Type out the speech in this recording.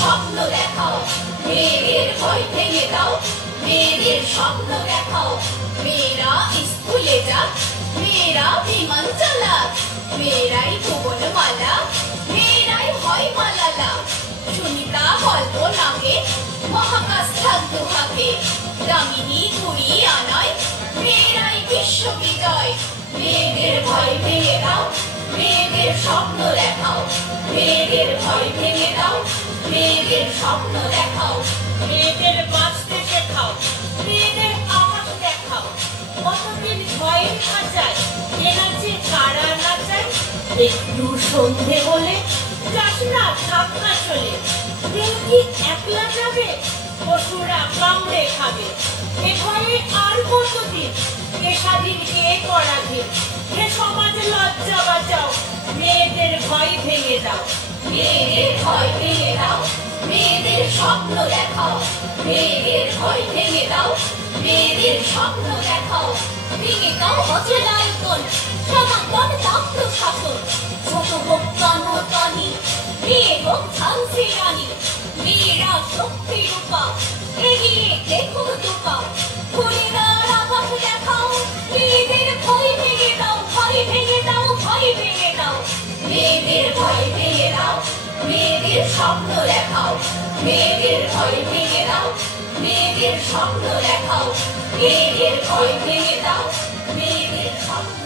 স্বপ্ন দেখাও, মেয়েদের ভয় ভেঙে দাও, মেয়েদের স্বপ্ন দেখাও। মেয়েরা স্কুলে যাক, মেয়েরা বিমান চালাক, মেয়েরাই ভুবনমালা, মেয়েরাই হয় মালালা। সুনিতা কল্পনাকে মহাকাশ থাক দুহাতে, দামিনী কুড়ি আনায় মেয়েরাই বিশ্ববিজয়। মেয়েদের ভয় ভেঙে দাও, মেয়েদের স্বপ্ন দেখাও, মেয়েদের ভয় ভেঙে দাও, মেয়েদের স্বপ্ন দেখাও। মেয়েদের বাঁচতে শেখাও, মেয়েদের আকাশ দেখাও, কতদিন ভয়ের খাঁচায় এ নাচে কারা নাচায়। একটু সন্ধে হলে যাস না থাক না চলে, কেউ কি একলা যাবে, পশুরা কামড়ে খাবে। এ ভয়ে আর কতদিন, এ স্বাধীন কে করাবে। হে সমাজ লজ্জা বাঁচাও, মেয়েদের ভয় ভেঙে দাও, মেয়েদের ভয় ভেঙে দাও, মেয়েদের স্বপ্ন দেখাও, মেয়েদের ভয় ভেঙে দাও, মেয়েদের স্বপ্ন দেখাও। ভেঙে দাও অচলায়তন, সনাতন তান্ত্র শাসন, ছোট হোক কানতানি, মেয়ে হোক ঝান্সি রানী। মেয়েরা শক্তি রূপা, এগিয়ে দেখো দুপা, খুলিদার আকাশ দেখাও, মেয়েদের ভয় ভেঙে দাও, ভয় ভেঙে দাও, ভয় ভেঙে দাও। মেয়েদের ভয় ভেঙে দাও, মেয়েদের স্বপ্ন দেখাও, মেয়েদের ভয় ভেঙে দাও, মেয়েদের স্বপ্ন দেখাও। মেয়েদের ভয় ভেঙে দাও, মেয়েদের স্বপ্ন